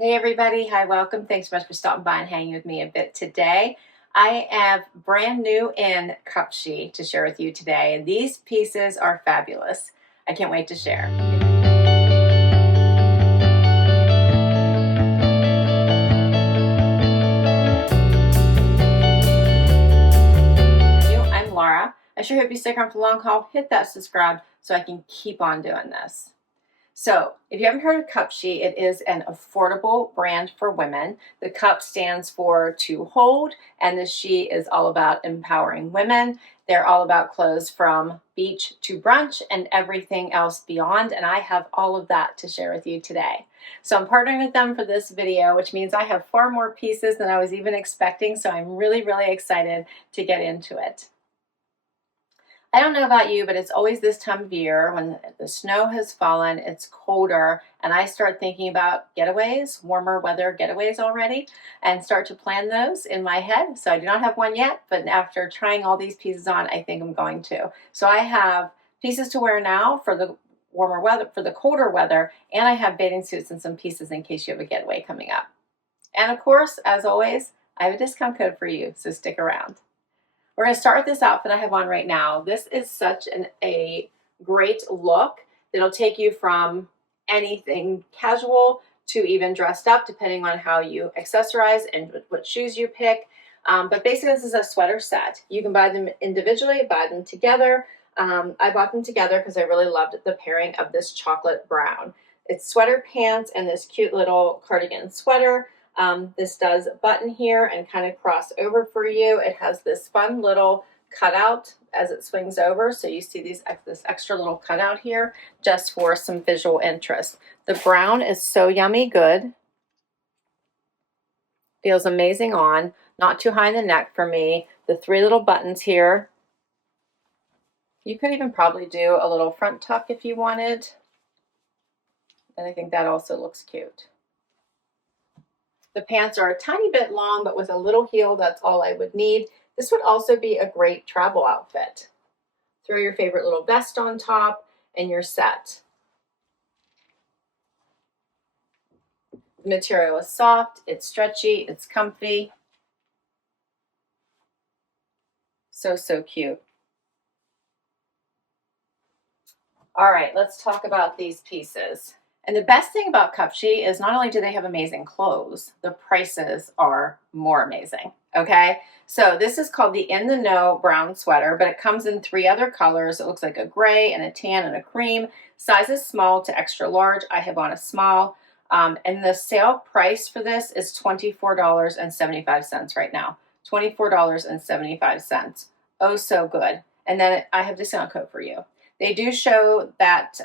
Hey everybody, hi, welcome. Thanks so much for stopping by and hanging with me a bit today. I have brand new in Cupshi to share with you today, and these pieces are fabulous. I can't wait to share. I'm Laura. I sure hope you stick around for the long haul. Hit that subscribe so I can keep on doing this. So, if you haven't heard of Cupshi, it is an affordable brand for women. The cup stands for to hold, and the she is all about empowering women. They're all about clothes from beach to brunch and everything else beyond, and I have all of that to share with you today. So I'm partnering with them for this video, which means I have far more pieces than I was even expecting, so I'm really excited to get into it. I don't know about you, but it's always this time of year when the snow has fallen, it's colder, and I start thinking about getaways, warmer weather getaways already, and start to plan those in my head. So I do not have one yet, but after trying all these pieces on, I think I'm going to. So I have pieces to wear now for the warmer weather, for the colder weather, and I have bathing suits and some pieces in case you have a getaway coming up. And of course, as always, I have a discount code for you, so stick around. We're going to start with this outfit I have on right now. This is such a great look that'll take you from anything casual to even dressed up, depending on how you accessorize and what shoes you pick. But basically, this is a sweater set. You can buy them individually, buy them together. I bought them together because I really loved the pairing of this chocolate brown. It's sweater pants and this cute little cardigan sweater. This does button here and kind of cross over for you. It has this fun little cutout as it swings over. So you see this extra little cutout here just for some visual interest. The brown is so yummy good. Feels amazing on. Not too high in the neck for me. The three little buttons here. You could even probably do a little front tuck if you wanted. And I think that also looks cute. The pants are a tiny bit long, but with a little heel, that's all I would need. This would also be a great travel outfit. Throw your favorite little vest on top and you're set. The material is soft, it's stretchy, it's comfy. So cute. All right, let's talk about these pieces. And the best thing about Cupshi is not only do they have amazing clothes, the prices are more amazing, okay? So this is called the In the Know brown sweater, but it comes in three other colors. It looks like a gray and a tan and a cream. Size is small to extra large. I have on a small. And the sale price for this is $24.75 right now. $24.75. Oh, so good. And then I have a discount code for you. They do show that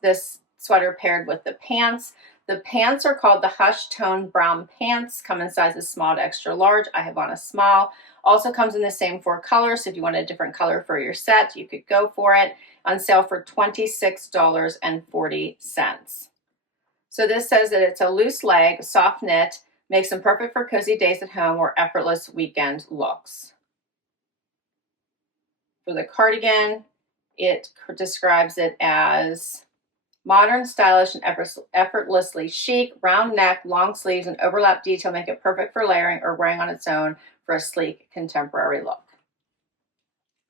this sweater paired with the pants. The pants are called the Hush Tone Brown Pants, come in sizes small to extra large. I have on a small. Also comes in the same four colors, so if you want a different color for your set, you could go for it. On sale for $26.40. So this says that it's a loose leg, soft knit, makes them perfect for cozy days at home or effortless weekend looks. For the cardigan, it describes it as modern, stylish, and effortlessly chic. Round neck, long sleeves, and overlap detail make it perfect for layering or wearing on its own for a sleek, contemporary look.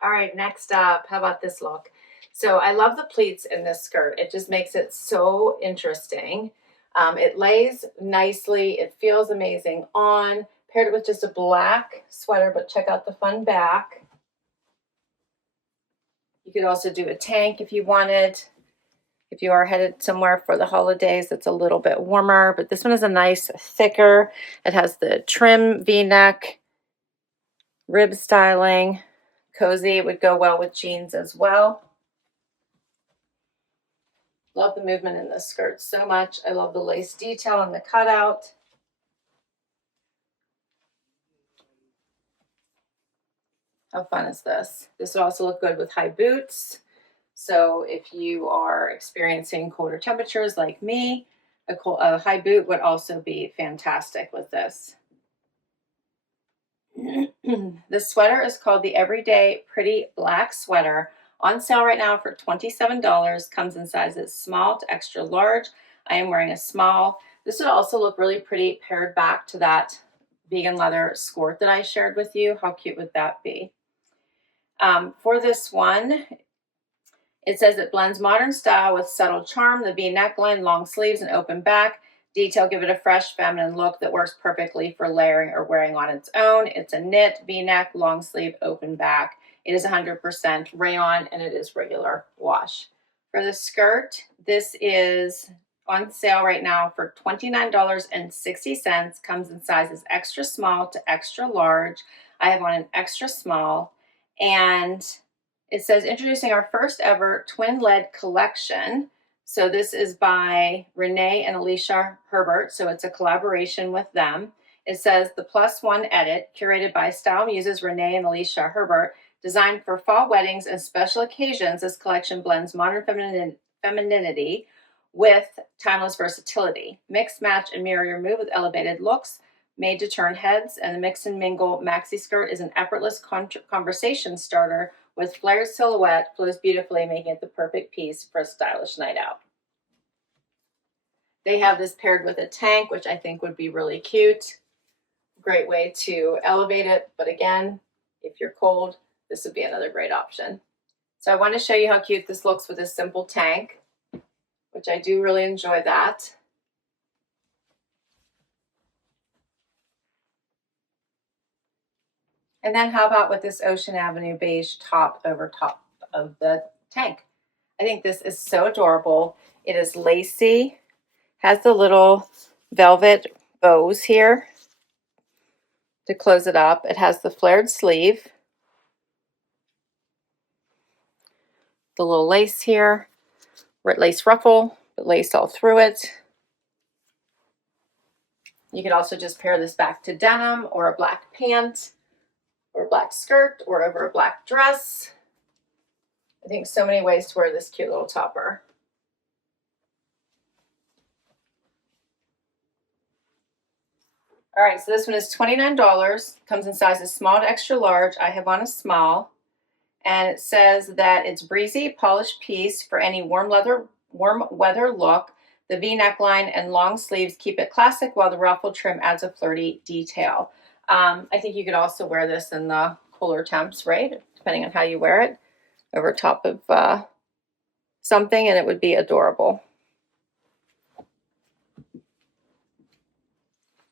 All right, next up, how about this look? So I love the pleats in this skirt. It just makes it so interesting. It lays nicely. It feels amazing on. Paired it with just a black sweater, but check out the fun back. You could also do a tank if you wanted. If you are headed somewhere for the holidays, it's a little bit warmer, but this one is a nice thicker. It has the trim V-neck, rib styling, cozy. It would go well with jeans as well. Love the movement in this skirt so much. I love the lace detail on the cutout. How fun is this? This would also look good with high boots. So if you are experiencing colder temperatures like me, a high boot would also be fantastic with this. This sweater is called the Everyday Pretty Black Sweater. On sale right now for $27. Comes in sizes small to extra large. I am wearing a small. This would also look really pretty paired back to that vegan leather skirt that I shared with you. How cute would that be? For this one, it says it blends modern style with subtle charm, the V neckline, long sleeves, and open back. Detail give it a fresh feminine look that works perfectly for layering or wearing on its own. It's a knit, V-neck, long sleeve, open back. It is 100% rayon and it is regular wash. For the skirt, this is on sale right now for $29.60. Comes in sizes extra small to extra large. I have on an extra small, and it says introducing our first ever twin-led collection. So this is by Renee and Alicia Herbert. So it's a collaboration with them. It says the +1 edit, curated by style muses Renee and Alicia Herbert, designed for fall weddings and special occasions. This collection blends modern femininity with timeless versatility. Mix, match, and mirror your mood with elevated looks made to turn heads. And the mix and mingle maxi skirt is an effortless conversation starter with flared silhouette, flows beautifully, making it the perfect piece for a stylish night out. They have this paired with a tank, which I think would be really cute. Great way to elevate it. But again, if you're cold, this would be another great option. So I want to show you how cute this looks with a simple tank, which I do really enjoy that. And then how about with this Ocean Avenue beige top over top of the tank? I think this is so adorable. It is lacy, has the little velvet bows here to close it up. It has the flared sleeve, the little lace here, lace ruffle, but lace all through it. You could also just pair this back to denim or a black pant or a black skirt or over a black dress. I think so many ways to wear this cute little topper. All right, so this one is $29. Comes in sizes small to extra large. I have on a small. And it says that it's breezy, polished piece for any warm weather look. The V neckline and long sleeves keep it classic, while the ruffle trim adds a flirty detail. I think you could also wear this in the cooler temps, right? Depending on how you wear it, over top of something, and it would be adorable.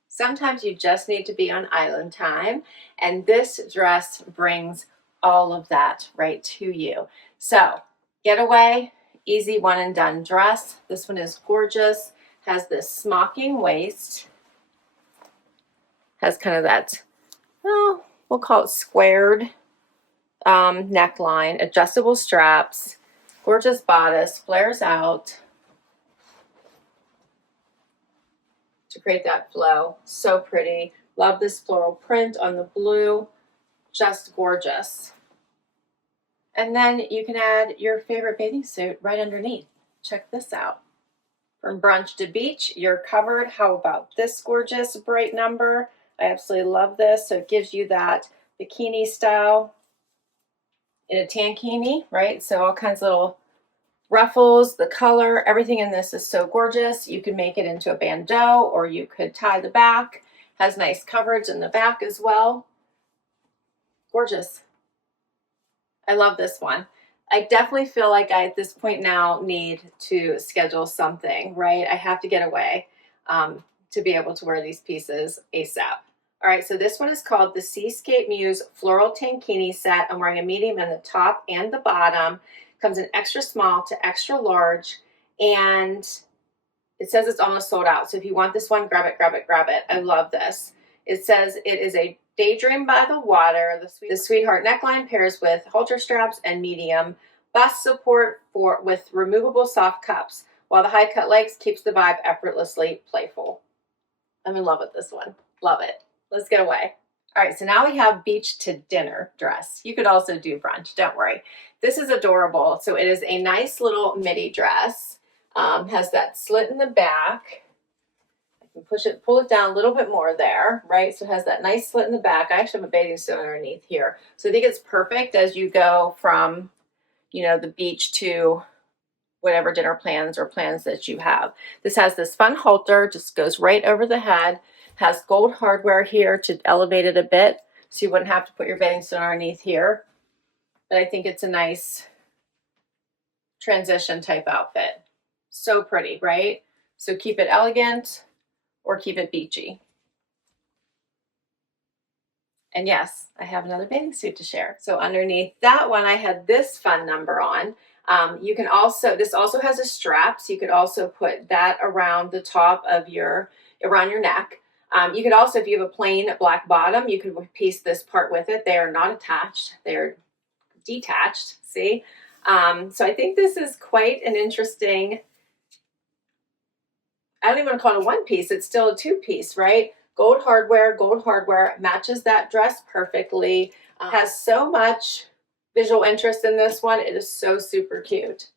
Sometimes you just need to be on island time, and this dress brings all of that right to you. So, getaway, easy one and done dress. This one is gorgeous. Has this smocking waist. Has kind of that, well, we'll call it squared neckline, adjustable straps, gorgeous bodice, flares out to create that flow. So pretty. Love this floral print on the blue. Just gorgeous. And then you can add your favorite bathing suit right underneath. Check this out. From brunch to beach, you're covered. How about this gorgeous bright number? I absolutely love this. So it gives you that bikini style in a tankini, right? So all kinds of little ruffles, the color, everything in this is so gorgeous. You can make it into a bandeau or you could tie the back. Has nice coverage in the back as well. Gorgeous. I love this one. I definitely feel like I, at this point now, need to schedule something, right? I have to get away to be able to wear these pieces ASAP. All right, so this one is called the Seascape Muse Floral Tankini Set. I'm wearing a medium in the top and the bottom. Comes in extra small to extra large, and it says it's almost sold out. So if you want this one, grab it, grab it, grab it. I love this. It says it is a daydream by the water. The sweetheart neckline pairs with halter straps and medium bust support with removable soft cups, while the high cut legs keeps the vibe effortlessly playful. I'm in love with this one. Love it. Let's get away. All right, so now we have beach to dinner dress. You could also do brunch, don't worry. This is adorable. So it is a nice little midi dress. Has that slit in the back. You can pull it down a little bit more there, right? So it has that nice slit in the back. I actually have a bathing suit underneath here. So I think it's perfect as you go from, you know, the beach to whatever dinner plans or plans that you have. This has this fun halter, just goes right over the head, has gold hardware here to elevate it a bit so you wouldn't have to put your bathing suit underneath here. But I think it's a nice transition type outfit. So pretty, right? So keep it elegant or keep it beachy. And yes, I have another bathing suit to share. So underneath that one, I had this fun number on. You can also, this also has a strap, so you could also put that around the top of around your neck. You could also, if you have a plain black bottom, you could piece this part with it. They are not attached, they're detached, see? So I think this is quite an interesting, I don't even want to call it a one piece, it's still a two piece, right? Gold hardware, matches that dress perfectly. Has so much visual interest in this one. It is so super cute.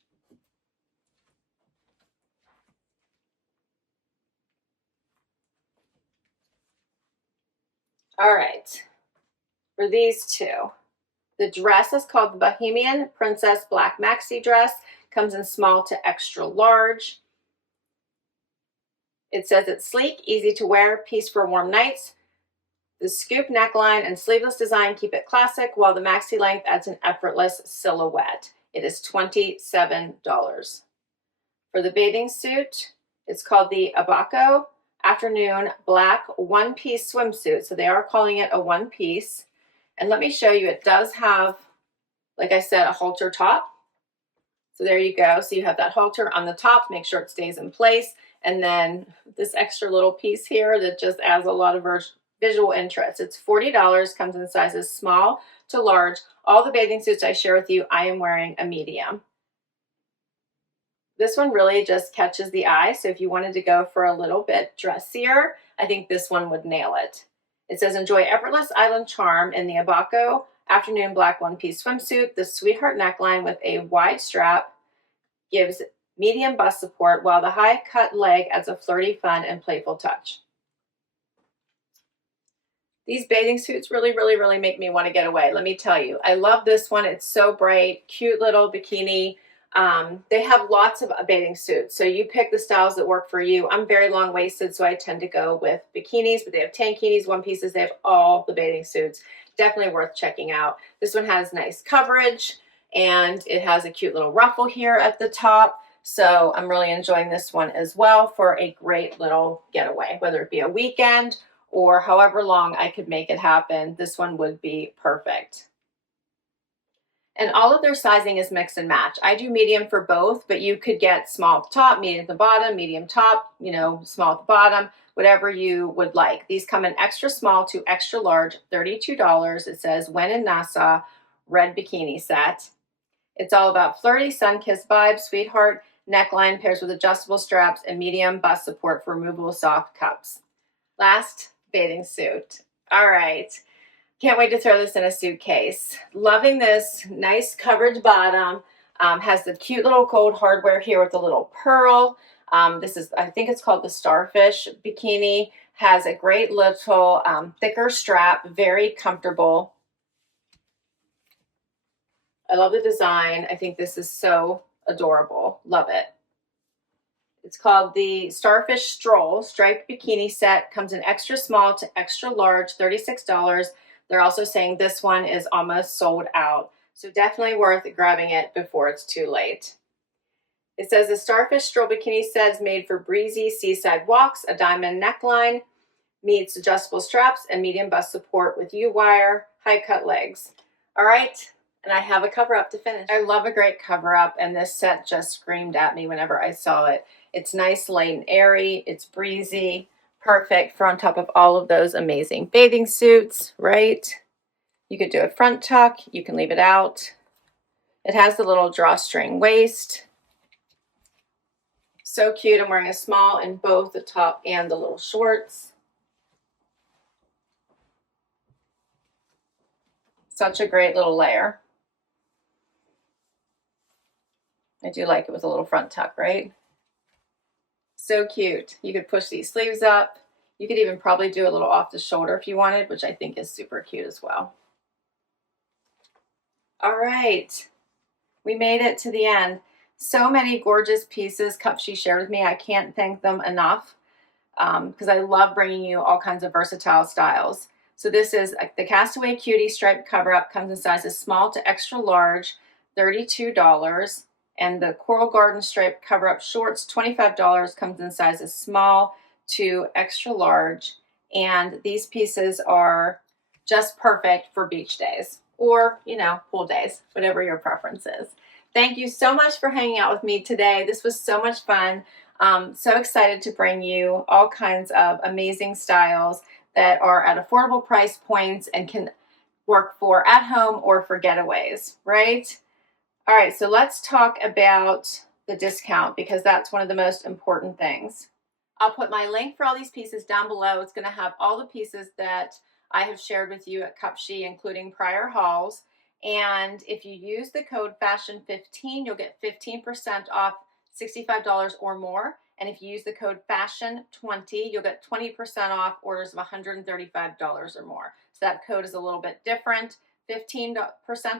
All right, for these two. The dress is called the Bohemian Princess Black Maxi Dress. Comes in small to extra large. It says it's sleek, easy to wear, piece for warm nights. The scoop neckline and sleeveless design keep it classic, while the maxi length adds an effortless silhouette. It is $27. For the bathing suit, it's called the Abaco Afternoon Black One-Piece Swimsuit. So they are calling it a one-piece. And let me show you, it does have, like I said, a halter top. So there you go. So you have that halter on the top, make sure it stays in place. And then this extra little piece here that just adds a lot of visual interest. It's $40, comes in sizes small to large. All the bathing suits I share with you, I am wearing a medium. This one really just catches the eye. So if you wanted to go for a little bit dressier, I think this one would nail it. It says, enjoy effortless island charm in the Abaco Afternoon Black One-Piece Swimsuit. The sweetheart neckline with a wide strap gives medium bust support, while the high cut leg adds a flirty, fun, and playful touch. These bathing suits really make me want to get away. Let me tell you, I love this one. It's so bright, cute little bikini. They have lots of bathing suits, so you pick the styles that work for you. I'm very long-waisted, so I tend to go with bikinis, but they have tankinis, one pieces. They have all the bathing suits. Definitely worth checking out. This one has nice coverage, and it has a cute little ruffle here at the top. So I'm really enjoying this one as well for a great little getaway, whether it be a weekend or however long I could make it happen. This one would be perfect. And all of their sizing is mix and match. I do medium for both, but you could get small at the top, medium at the bottom, medium top, small at the bottom, whatever you would like. These come in extra small to extra large, $32. It says, when in Nassau, red bikini set. It's all about flirty, sun-kissed vibes, sweetheart neckline pairs with adjustable straps and medium bust support for removable soft cups. Last bathing suit. All right. Can't wait to throw this in a suitcase. Loving this nice coverage bottom. Has the cute little gold hardware here with a little pearl. This is, I think it's called the Starfish bikini. Has a great little thicker strap, very comfortable. I love the design. I think this is so adorable. Love it. It's called the Starfish Stroll Striped Bikini Set. Comes in extra small to extra large, $36. They're also saying this one is almost sold out. So definitely worth grabbing it before it's too late. It says the Starfish Stroll Bikini Set is made for breezy seaside walks. A diamond neckline meets adjustable straps and medium bust support with U-wire, high cut legs. All right. And I have a cover up to finish. I love a great cover up, and this set just screamed at me whenever I saw it. It's nice, light, and airy. It's breezy. Perfect for on top of all of those amazing bathing suits, right? You could do a front tuck. You can leave it out. It has the little drawstring waist. So cute. I'm wearing a small in both the top and the little shorts. Such a great little layer. I do like it with a little front tuck, right? So cute. You could push these sleeves up. You could even probably do a little off the shoulder if you wanted, which I think is super cute as well. All right, we made it to the end. So many gorgeous pieces Cupshi shared with me. I can't thank them enough because I love bringing you all kinds of versatile styles. So this is the Castaway Cutie striped cover-up, comes in sizes small to extra large, $32. And the Coral Garden striped cover-up shorts, $25, comes in sizes small to extra large. And these pieces are just perfect for beach days or, you know, pool days, whatever your preference is. Thank you so much for hanging out with me today. This was so much fun. So excited to bring you all kinds of amazing styles that are at affordable price points and can work for at home or for getaways, right? All right, so let's talk about the discount because that's one of the most important things. I'll put my link for all these pieces down below. It's going to have all the pieces that I have shared with you at Cupshi, including prior hauls. And if you use the code FASHION15, you'll get 15% off $65 or more. And if you use the code FASHION20, you'll get 20% off orders of $135 or more. So that code is a little bit different. 15%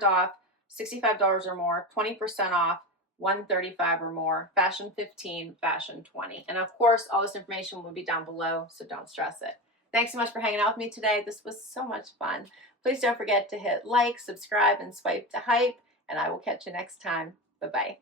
off, $65 or more, 20% off, $135 or more, FASHION15, FASHION20. And of course, all this information will be down below, so don't stress it. Thanks so much for hanging out with me today. This was so much fun. Please don't forget to hit like, subscribe, and swipe to hype, and I will catch you next time. Bye-bye.